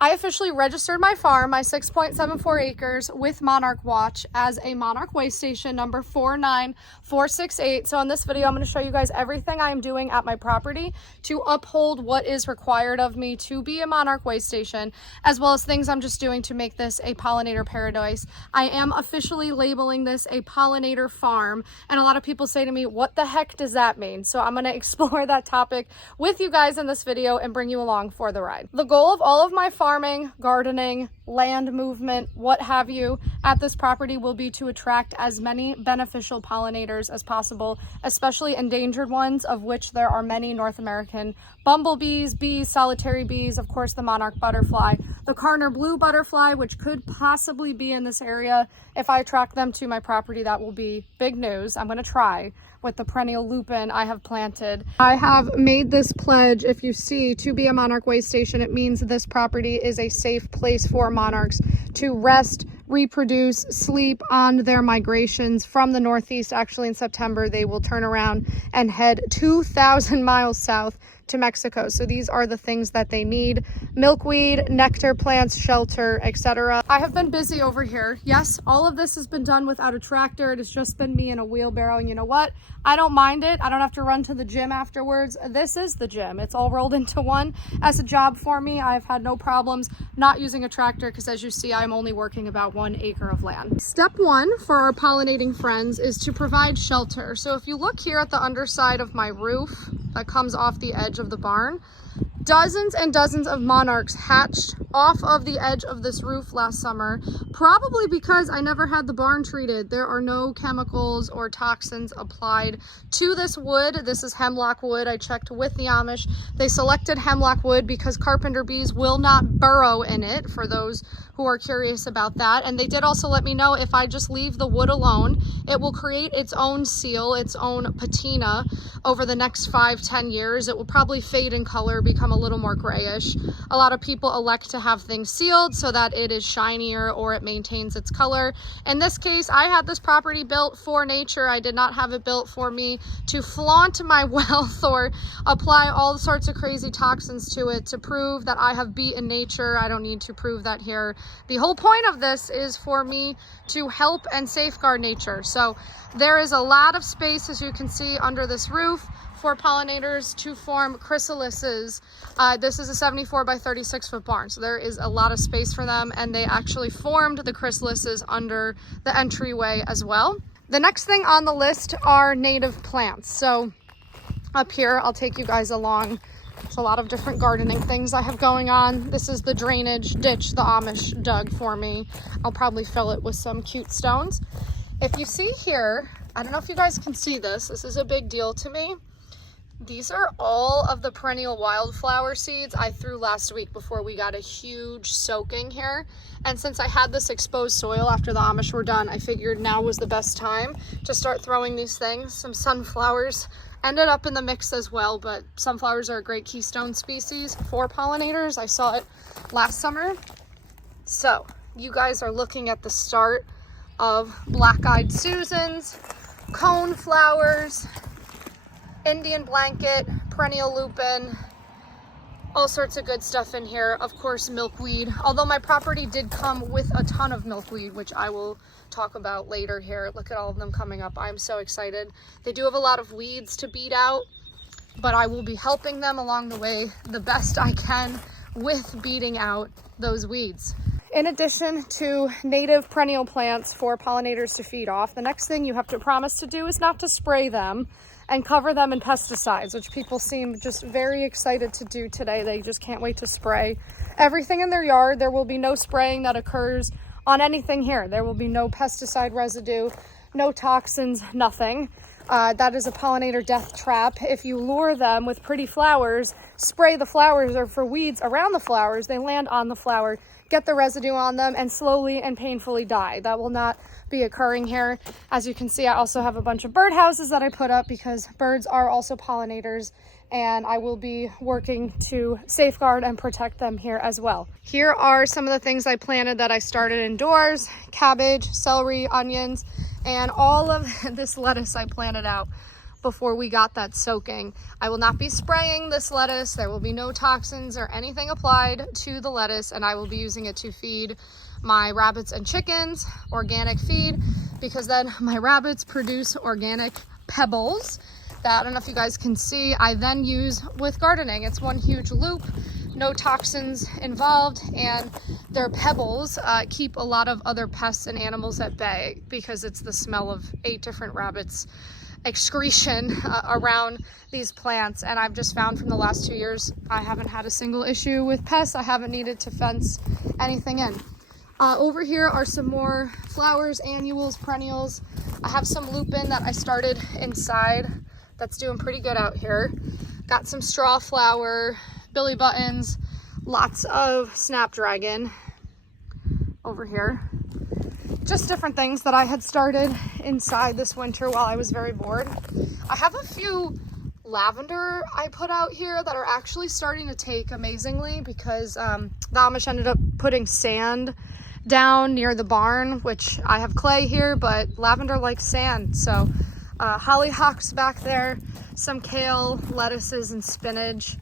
I officially registered my farm, my 6.74 acres, with Monarch Watch as a Monarch Waystation number 49468. So in this video, I'm going to show you guys everything I am doing at my property to uphold what is required of me to be a Monarch Waystation, as well as things I'm just doing to make this a pollinator paradise. I am officially labeling this a pollinator farm, and a lot of people say to me, what the heck does that mean? So I'm going to explore that topic with you guys in this video and bring you along for the ride. The goal of all of my farming, gardening, land movement, what have you, at this property will be to attract as many beneficial pollinators as possible, especially endangered ones, of which there are many: North American bumblebees, bees, solitary bees, of course the monarch butterfly, the Carner blue butterfly, which could possibly be in this area. If I attract them to my property, that will be big news. I'm going to try with the perennial lupin I have planted. I have made this pledge, if you see, to be a Monarch Waystation. It means this property is a safe place for monarchs to rest, reproduce, sleep on their migrations from the Northeast. Actually, in September, they will turn around and head 2,000 miles south to Mexico. So these are the things that they need: milkweed, nectar plants, shelter, etc. I have been busy over here. Yes, all of this has been done without a tractor. It has just been me in a wheelbarrow, and you know what? I don't mind it. I don't have to run to the gym afterwards. This is the gym. It's all rolled into one as a job for me. I've had no problems not using a tractor because, as you see, I'm only working about 1 acre of land. Step one for our pollinating friends is to provide shelter. So if you look here at the underside of my roof that comes off the edge of the barn, dozens and dozens of monarchs hatched off of the edge of this roof last summer, probably because I never had the barn treated. There are no chemicals or toxins applied to this wood. This is hemlock wood. I checked with the Amish. They selected hemlock wood because carpenter bees will not burrow in it, for those who are curious about that. And they did also let me know if I just leave the wood alone, it will create its own seal, its own patina over the next 5-10 years. It will probably fade in color, become a little more grayish. A lot of people elect to have things sealed so that it is shinier or it maintains its color. In this case, I had this property built for nature. I did not have it built for me to flaunt my wealth or apply all sorts of crazy toxins to it to prove that I have beaten nature. I don't need to prove that here. The whole point of this is for me to help and safeguard nature. So there is a lot of space, as you can see, under this roof for pollinators to form chrysalises. This is a 74 by 36 foot barn, so there is a lot of space for them, and they actually formed the chrysalises under the entryway as well. The next thing on the list are native plants. So up here, I'll take you guys along. There's a lot of different gardening things I have going on. This is the drainage ditch the Amish dug for me. I'll probably fill it with some cute stones. If you see here, I don't know if you guys can see this. This is a big deal to me. These are all of the perennial wildflower seeds I threw last week before we got a huge soaking here. And since I had this exposed soil after the Amish were done, I figured now was the best time to start throwing these things. Some sunflowers ended up in the mix as well, but sunflowers are a great keystone species for pollinators. I saw it last summer. So you guys are looking at the start of black-eyed Susans, cone flowers, Indian blanket, perennial lupin, all sorts of good stuff in here. Of course, milkweed, although my property did come with a ton of milkweed, which I will talk about later here. Look at all of them coming up. I'm so excited. They do have a lot of weeds to beat out, but I will be helping them along the way the best I can with beating out those weeds. In addition to native perennial plants for pollinators to feed off, the next thing you have to promise to do is not to spray them and cover them in pesticides, which people seem just very excited to do today. They just can't wait to spray everything in their yard. There will be no spraying that occurs on anything here. There will be no pesticide residue, no toxins, nothing. That is a pollinator death trap. If you lure them with pretty flowers, spray the flowers, or for weeds around the flowers, they land on the flower, get the residue on them, and slowly and painfully die. That will not be occurring here. As you can see, I also have a bunch of bird houses that I put up because birds are also pollinators, and I will be working to safeguard and protect them here as well. Here are some of the things I planted that I started indoors: cabbage, celery, onions, and all of this lettuce I planted out before we got that soaking. I will not be spraying this lettuce. There will be no toxins or anything applied to the lettuce, and I will be using it to feed my rabbits and chickens, organic feed, because then my rabbits produce organic pebbles that, I don't know if you guys can see, I then use with gardening. It's one huge loop, no toxins involved, and their pebbles keep a lot of other pests and animals at bay because it's the smell of 8 different rabbits' excretion around these plants. And I've just found from the last 2 years, I haven't had a single issue with pests. I haven't needed to fence anything in. Over here are some more flowers, annuals, perennials. I have some lupin that I started inside that's doing pretty good out here. Got some straw flower, billy buttons, lots of snapdragon over here. Just different things that I had started inside this winter while I was very bored. I have a few lavender I put out here that are actually starting to take amazingly because the Amish ended up putting sand down near the barn, which I have clay here, but lavender likes sand. So hollyhocks back there, some kale, lettuces, and spinach,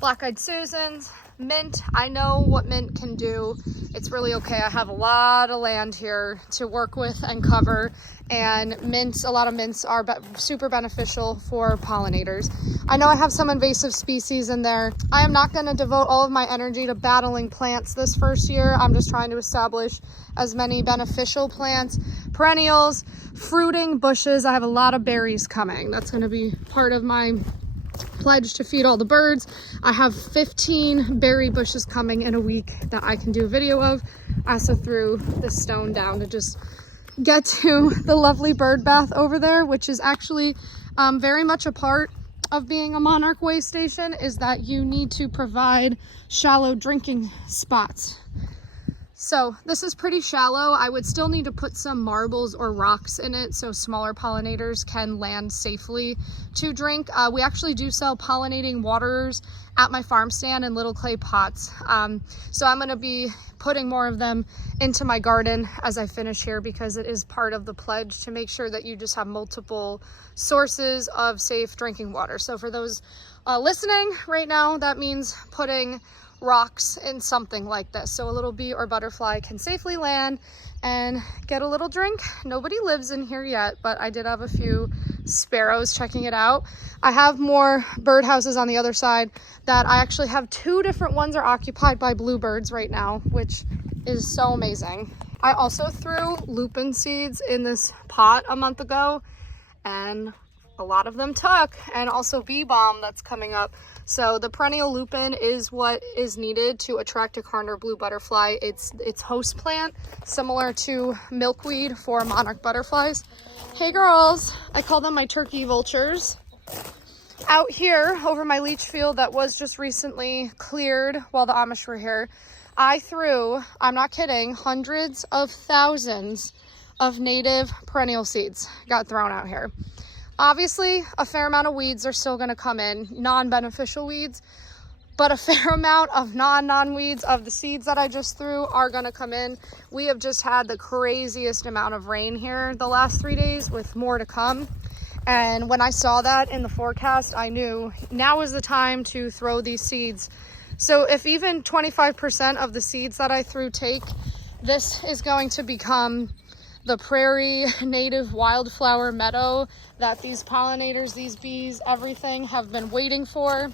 black-eyed Susans, mint. I know what mint can do. It's really okay. I have a lot of land here to work with and cover, and mints, a lot of mints are super beneficial for pollinators. I know I have some invasive species in there. I am not going to devote all of my energy to battling plants this first year. I'm just trying to establish as many beneficial plants, perennials, fruiting bushes. I have a lot of berries coming. That's going to be part of my pledge to feed all the birds. I have 15 berry bushes coming in a week that I can do a video of. I also threw this stone down to just get to the lovely bird bath over there, which is actually very much a part of being a monarch way station, is that you need to provide shallow drinking spots. So this is pretty shallow. I would still need to put some marbles or rocks in it so smaller pollinators can land safely to drink. We actually do sell pollinating waters at my farm stand in little clay pots. So I'm going to be putting more of them into my garden as I finish here, because it is part of the pledge to make sure that you just have multiple sources of safe drinking water. So for those listening right now, that means putting rocks in something like this so a little bee or butterfly can safely land and get a little drink. Nobody lives in here yet, but I did have a few sparrows checking it out. I have more birdhouses on the other side that I actually have 2 different ones are occupied by bluebirds right now, which is so amazing. I also threw lupin seeds in this pot a month ago, and a lot of them took, and also bee balm that's coming up. So the perennial lupin is what is needed to attract a Carner blue butterfly. It's host plant, similar to milkweed for monarch butterflies. Hey girls, I call them my turkey vultures. Out here over my leach field that was just recently cleared while the Amish were here, I threw, I'm not kidding, hundreds of thousands of native perennial seeds got thrown out here. Obviously, a fair amount of weeds are still going to come in, non-beneficial weeds, but a fair amount of non-weeds of the seeds that I just threw are going to come in. We have just had the craziest amount of rain here the last 3 days, with more to come. And when I saw that in the forecast, I knew now is the time to throw these seeds. So if even 25% of the seeds that I threw take, this is going to become the prairie native wildflower meadow that these pollinators, these bees, everything have been waiting for.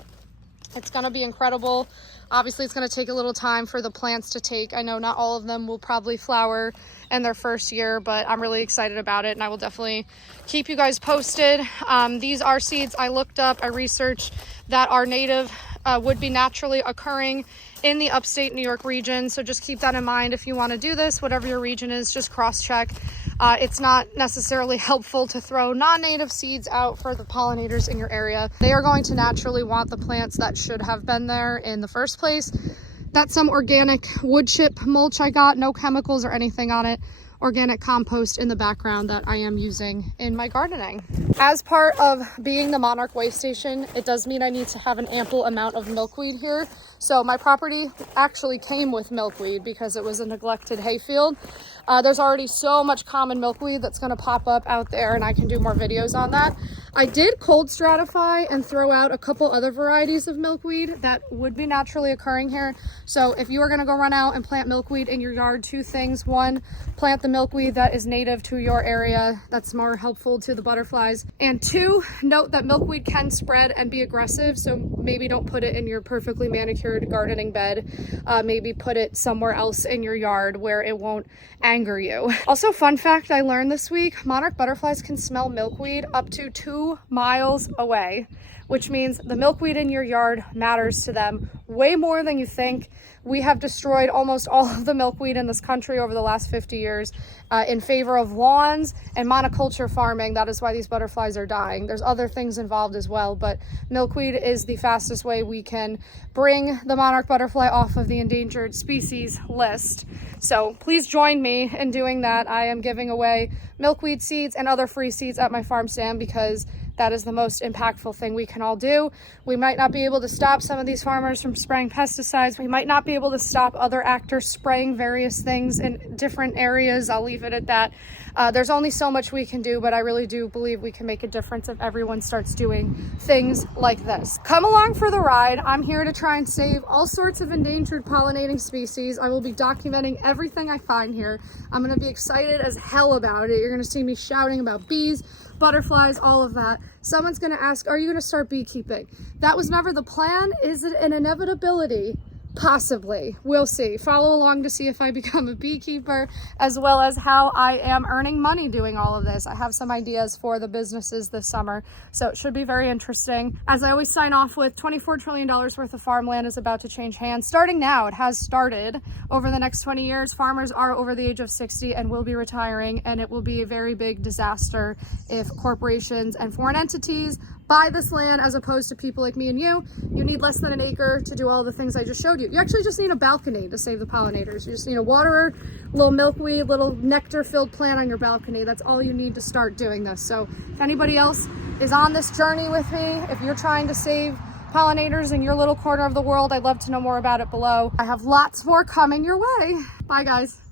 It's going to be incredible. Obviously, it's going to take a little time for the plants to take. I know not all of them will probably flower in their first year, but I'm really excited about it, and I will definitely keep you guys posted. These are seeds I looked up, I researched, that are native, would be naturally occurring in the upstate New York region. So just keep that in mind if you want to do this, whatever your region is, just cross-check. It's not necessarily helpful to throw non-native seeds out for the pollinators in your area. They are going to naturally want the plants that should have been there in the first place. That's some organic wood chip mulch I got, no chemicals or anything on it. Organic compost in the background that I am using in my gardening. As part of being the Monarch Way Station, it does mean I need to have an ample amount of milkweed here. So my property actually came with milkweed because it was a neglected hayfield. There's already so much common milkweed that's going to pop up out there, and I can do more videos on that. I did cold stratify and throw out a couple other varieties of milkweed that would be naturally occurring here. So if you are going to go run out and plant milkweed in your yard, two things. One, plant the milkweed that is native to your area, that's more helpful to the butterflies. And two, note that milkweed can spread and be aggressive, so maybe don't put it in your perfectly manicured gardening bed. Maybe put it somewhere else in your yard where it won't anger you. Also, fun fact I learned this week, monarch butterflies can smell milkweed up to 2 miles away, which means the milkweed in your yard matters to them way more than you think. We have destroyed almost all of the milkweed in this country over the last 50 years in favor of lawns and monoculture farming. That is why these butterflies are dying. There's other things involved as well, but milkweed is the fastest way we can bring the monarch butterfly off of the endangered species list. So please join me in doing that. I am giving away milkweed seeds and other free seeds at my farm stand because that is the most impactful thing we can all do. We might not be able to stop some of these farmers from spraying pesticides. We might not be able to stop other actors spraying various things in different areas. I'll leave it at that. There's only so much we can do, but I really do believe we can make a difference if everyone starts doing things like this. Come along for the ride. I'm here to try and save all sorts of endangered pollinating species. I will be documenting everything I find here. I'm going to be excited as hell about it. You're going to see me shouting about bees, butterflies, all of that. Someone's going to ask, are you going to start beekeeping? That was never the plan. Is it an inevitability? Possibly. We'll see. Follow along to see if I become a beekeeper, as well as how I am earning money doing all of this. I have some ideas for the businesses this summer, so it should be very interesting. As I always sign off with, $24 trillion worth of farmland is about to change hands. Starting now, it has started. Over the next 20 years, farmers are over the age of 60 and will be retiring, and it will be a very big disaster if corporations and foreign entities buy this land as opposed to people like me and you. You need less than an acre to do all the things I just showed you. You actually just need a balcony to save the pollinators. You just need a waterer, little milkweed, little nectar-filled plant on your balcony. That's all you need to start doing this. So if anybody else is on this journey with me, if you're trying to save pollinators in your little corner of the world, I'd love to know more about it below. I have lots more coming your way. Bye, guys.